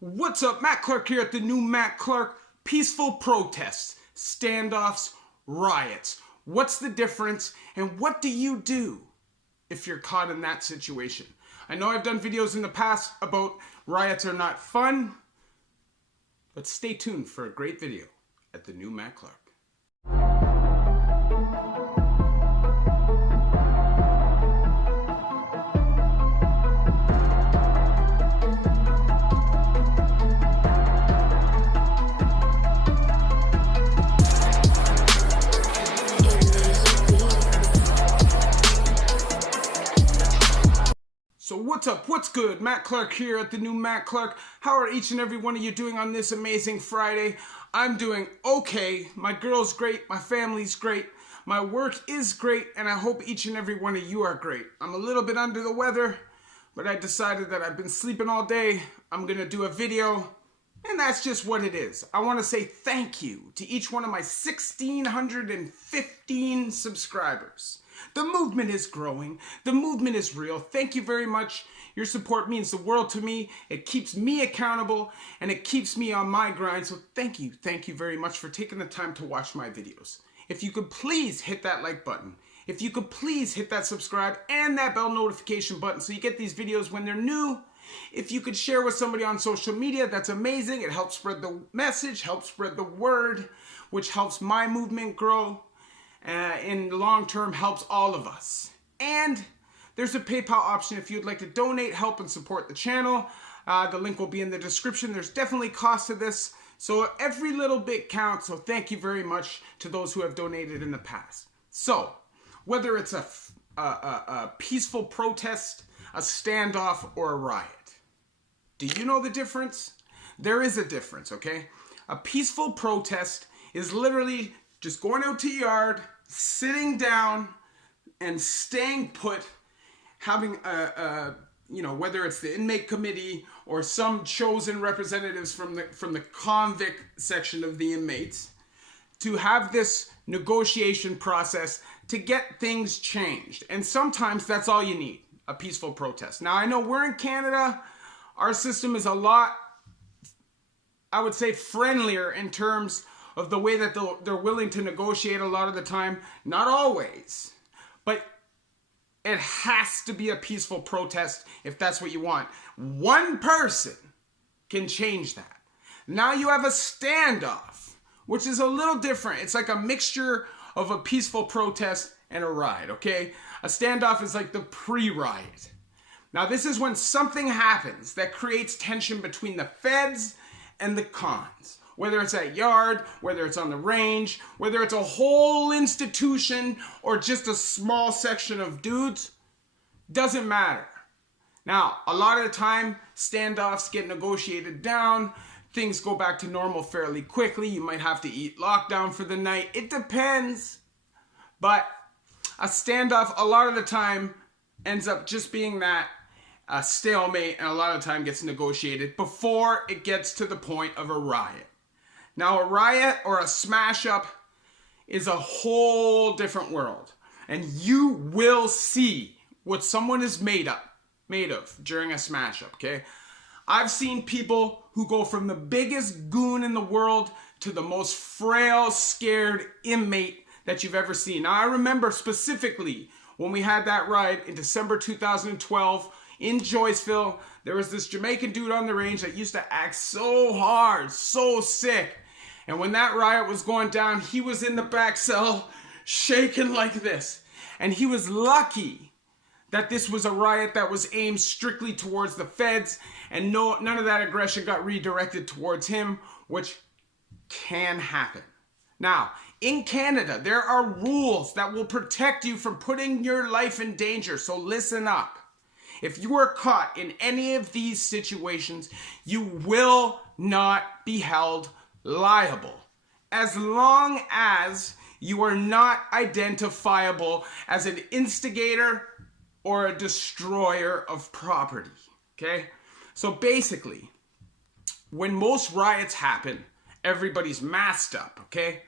What's up? Matt Clark here at the new Matt Clark. Peaceful protests, standoffs, riots. What's the difference and what do you do if you're caught in that situation? I know I've done videos in the past about riots are not fun, but stay tuned for a great video at the new Matt Clark. So what's up? What's good? Matt Clark here at the new Matt Clark. How are each and every one of you doing on this amazing Friday? I'm doing okay. My girl's great. My family's great. My work is great. And I hope each and every one of you are great. I'm a little bit under the weather, but I decided that I've been sleeping all day. I'm going to do a video. And that's just what it is. I want to say thank you to each one of my 1,615 subscribers. The movement is growing. The movement is real. Thank you very much. Your support means the world to me. It keeps me accountable and it keeps me on my grind. So thank you. Thank you very much for taking the time to watch my videos. If you could please hit that like button. If you could please hit that subscribe and that bell notification button so you get these videos when they're new. If you could share with somebody on social media, that's amazing. It helps spread the message, helps spread the word, which helps my movement grow. In the long term, helps all of us. And there's a PayPal option if you'd like to donate, help, and support the channel. The link will be in the description. There's definitely cost to this, so every little bit counts. So thank you very much to those who have donated in the past. So whether it's a peaceful protest, a standoff, or a riot, do you know the difference? There is a difference, okay? A peaceful protest is literally just going out to your yard, sitting down, and staying put, having whether it's the inmate committee or some chosen representatives from the convict section of the inmates, to have this negotiation process to get things changed. And sometimes that's all you need, a peaceful protest. Now, I know we're in Canada. Our system is a lot, I would say, friendlier in terms of the way that they're willing to negotiate a lot of the time. Not always, but it has to be a peaceful protest if that's what you want. One person can change that. Now you have a standoff, which is a little different. It's like a mixture of a peaceful protest and a riot, okay? A standoff is like the pre-riot. Now this is when something happens that creates tension between the feds and the cons. Whether it's at yard, whether it's on the range, whether it's a whole institution or just a small section of dudes, doesn't matter. Now, a lot of the time, standoffs get negotiated down. Things go back to normal fairly quickly. You might have to eat lockdown for the night. It depends. But a standoff, a lot of the time, ends up just being that, a stalemate, and a lot of the time gets negotiated before it gets to the point of a riot. Now, a riot or a smash up is a whole different world. And you will see what someone is made of during a smash up, okay? I've seen people who go from the biggest goon in the world to the most frail, scared inmate that you've ever seen. Now, I remember specifically when we had that riot in December 2012 in Joyceville. There was this Jamaican dude on the range that used to act so hard, so sick. And when that riot was going down, he was in the back cell shaking like this. And he was lucky that this was a riot that was aimed strictly towards the feds, and none of that aggression got redirected towards him, which can happen. Now, in Canada, there are rules that will protect you from putting your life in danger, so listen up. If you are caught in any of these situations, you will not be held liable as long as you are not identifiable as an instigator or a destroyer of property, okay? So basically, when most riots happen, everybody's masked up, okay?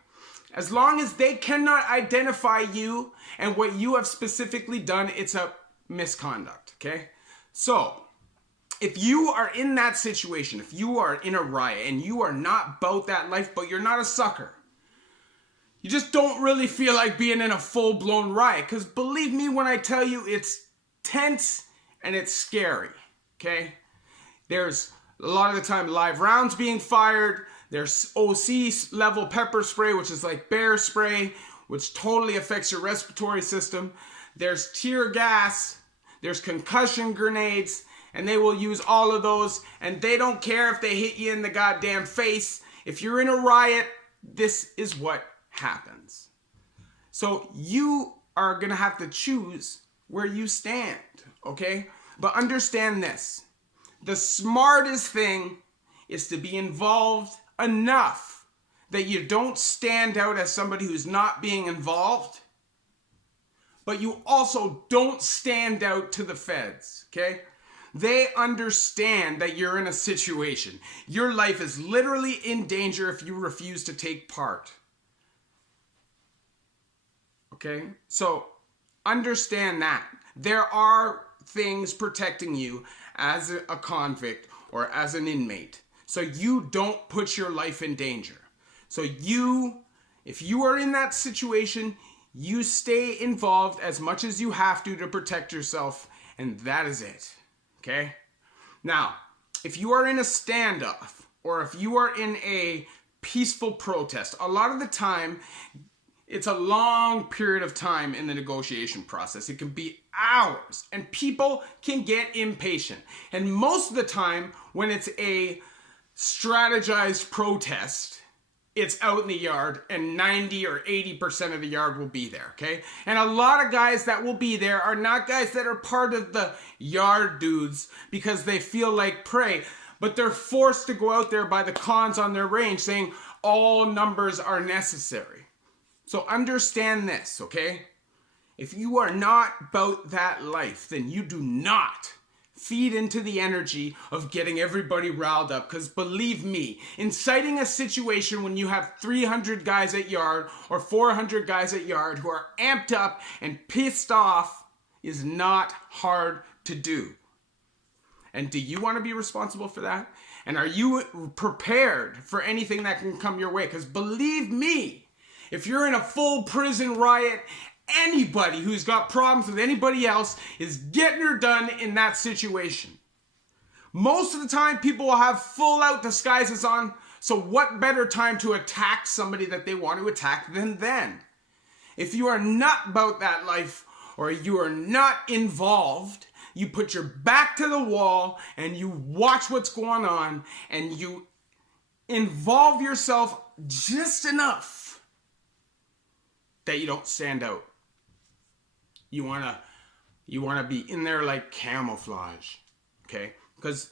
As long as they cannot identify you and what you have specifically done, it's a misconduct, okay? So, if you are in that situation, if you are in a riot and you are not about that life, but you're not a sucker, you just don't really feel like being in a full-blown riot. Because believe me when I tell you, it's tense and it's scary, okay? There's a lot of the time live rounds being fired. There's OC level pepper spray, which is like bear spray, which totally affects your respiratory system. There's tear gas. There's concussion grenades. And they will use all of those. And they don't care if they hit you in the goddamn face. If you're in a riot, this is what happens. So you are going to have to choose where you stand, okay? But understand this. The smartest thing is to be involved enough that you don't stand out as somebody who's not being involved, but you also don't stand out to the feds, okay? They understand that you're in a situation. Your life is literally in danger if you refuse to take part. Okay? So understand that. There are things protecting you as a convict or as an inmate. So you don't put your life in danger. So if you are in that situation, you stay involved as much as you have to protect yourself, and that is it. Okay? Now, if you are in a standoff or if you are in a peaceful protest, a lot of the time, it's a long period of time in the negotiation process. It can be hours, and people can get impatient. And most of the time, when it's a strategized protest, it's out in the yard, and 90 or 80% of the yard will be there, okay? And a lot of guys that will be there are not guys that are part of the yard dudes because they feel like prey, but they're forced to go out there by the cons on their range saying all numbers are necessary. So understand this, okay? If you are not about that life, then you do not feed into the energy of getting everybody riled up. Because believe me, inciting a situation when you have 300 guys at yard or 400 guys at yard who are amped up and pissed off is not hard to do. And do you want to be responsible for that? And are you prepared for anything that can come your way? Because believe me, if you're in a full prison riot, anybody who's got problems with anybody else is getting her done in that situation. Most of the time, people will have full out disguises on, so what better time to attack somebody that they want to attack than then? If you are not about that life, or you are not involved, you put your back to the wall and you watch what's going on and you involve yourself just enough that you don't stand out. You wanna be in there like camouflage, okay? Because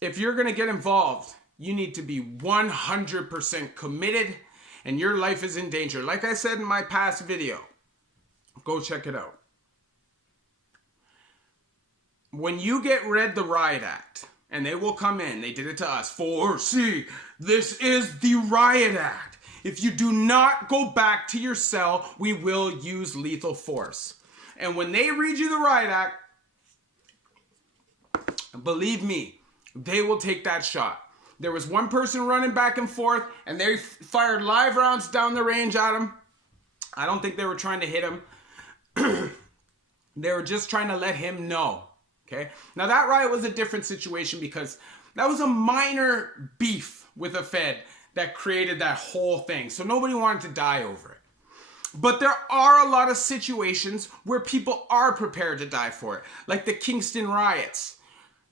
if you're gonna get involved, you need to be 100% committed and your life is in danger. Like I said in my past video, go check it out. When you get read the Riot Act, and they will come in, they did it to us, 4C, this is the Riot Act. If you do not go back to your cell, we will use lethal force. And when they read you the Riot Act, believe me, they will take that shot. There was one person running back and forth, and they fired live rounds down the range at him. I don't think they were trying to hit him. They were just trying to let him know. Okay? Now that riot was a different situation because that was a minor beef with a Fed that created that whole thing. So nobody wanted to die over it. But there are a lot of situations where people are prepared to die for it. Like the Kingston riots.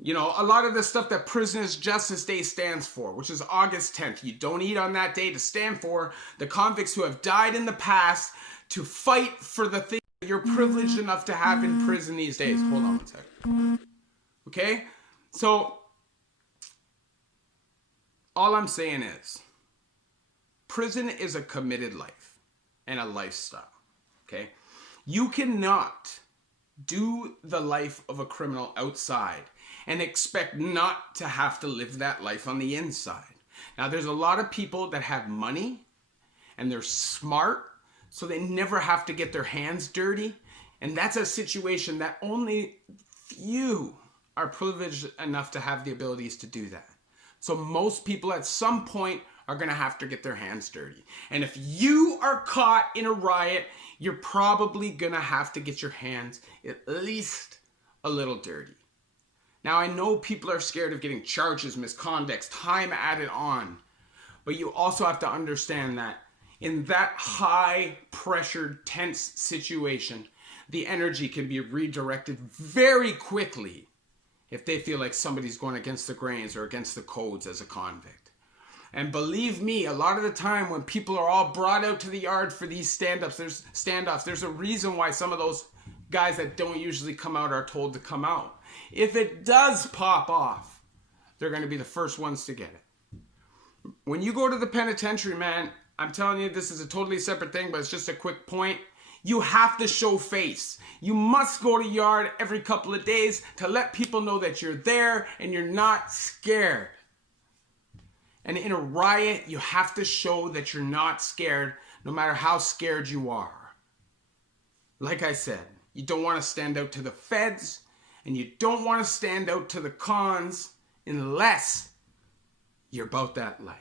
You know, a lot of the stuff that Prisoners Justice Day stands for, which is August 10th. You don't eat on that day to stand for the convicts who have died in the past to fight for the thing you're privileged enough to have in prison these days. Hold on one second. Okay? So, all I'm saying is, prison is a committed life and a lifestyle. Okay? You cannot do the life of a criminal outside and expect not to have to live that life on the inside. Now, there's a lot of people that have money and they're smart, so they never have to get their hands dirty. And that's a situation that only few are privileged enough to have the abilities to do that. So most people at some point are going to have to get their hands dirty. And if you are caught in a riot, you're probably going to have to get your hands at least a little dirty. Now, I know people are scared of getting charges, misconducts, time added on. But you also have to understand that in that high-pressured, tense situation, the energy can be redirected very quickly if they feel like somebody's going against the grains or against the codes as a convict. And believe me, a lot of the time when people are all brought out to the yard for these standoffs, there's a reason why some of those guys that don't usually come out are told to come out. If it does pop off, they're going to be the first ones to get it. When you go to the penitentiary, man, I'm telling you, this is a totally separate thing, but it's just a quick point. You have to show face. You must go to yard every couple of days to let people know that you're there and you're not scared. And in a riot, you have to show that you're not scared, no matter how scared you are. Like I said, you don't want to stand out to the feds, and you don't want to stand out to the cons unless you're about that life.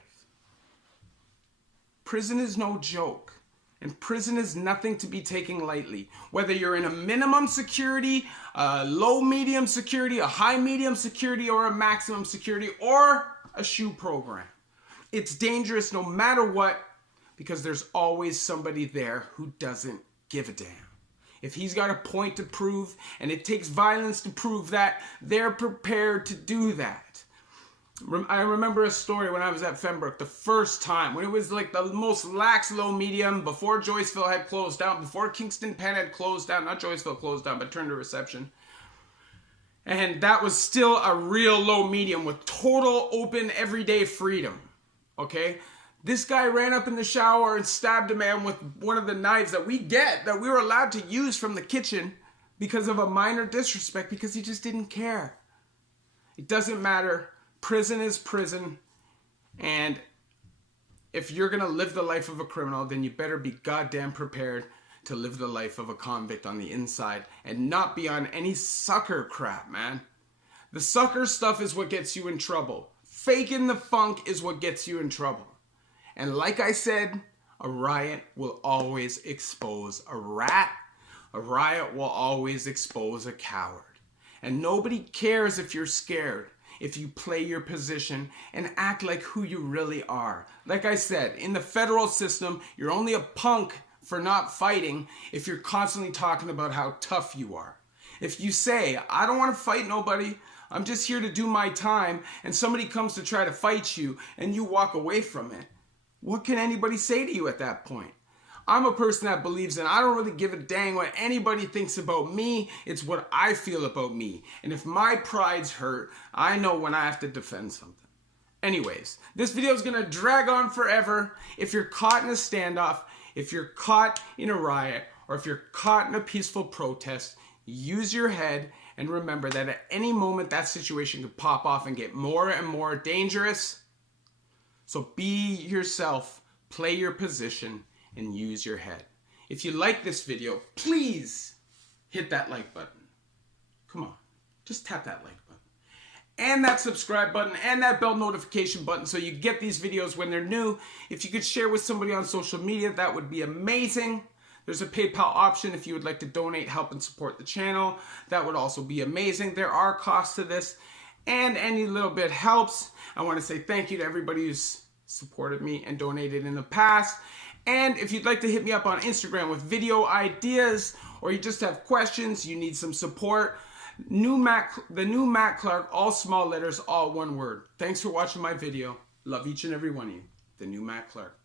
Prison is no joke, and prison is nothing to be taken lightly. Whether you're in a minimum security, a low medium security, a high medium security, or a maximum security, or a SHU program. It's dangerous no matter what, because there's always somebody there who doesn't give a damn. If he's got a point to prove, and it takes violence to prove that, they're prepared to do that. I remember a story when I was at Fenbrook the first time, when it was like the most lax low medium, before Joyceville had closed down, before Kingston Penn had closed down, not Joyceville closed down, but turned to reception. And that was still a real low medium with total open everyday freedom. Okay? This guy ran up in the shower and stabbed a man with one of the knives that we were allowed to use from the kitchen because of a minor disrespect, because he just didn't care. It doesn't matter. Prison is prison. And if you're going to live the life of a criminal, then you better be goddamn prepared to live the life of a convict on the inside and not be on any sucker crap, man. The sucker stuff is what gets you in trouble. Faking the funk is what gets you in trouble. And like I said, a riot will always expose a rat. A riot will always expose a coward. And nobody cares if you're scared, if you play your position and act like who you really are. Like I said, in the federal system, you're only a punk for not fighting if you're constantly talking about how tough you are. If you say, I don't want to fight nobody, I'm just here to do my time, and somebody comes to try to fight you and you walk away from it, what can anybody say to you at that point? I'm a person that believes in I don't really give a dang what anybody thinks about me. It's what I feel about me. And if my pride's hurt, I know when I have to defend something. Anyways, this video is going to drag on forever. If you're caught in a standoff, if you're caught in a riot, or if you're caught in a peaceful protest, use your head and remember that at any moment that situation could pop off and get more and more dangerous. So be yourself, play your position, and use your head. If you like this video, please hit that like button. Come on, just tap that like button. And that subscribe button and that bell notification button so you get these videos when they're new. If you could share with somebody on social media, that would be amazing. There's a PayPal option if you would like to donate, help, and support the channel. That would also be amazing. There are costs to this, and any little bit helps. I want to say thank you to everybody who's supported me and donated in the past. And if you'd like to hit me up on Instagram with video ideas, or you just have questions, you need some support, the new Matt Clark, all small letters, all one word. Thanks for watching my video. Love each and every one of you. The new Matt Clark.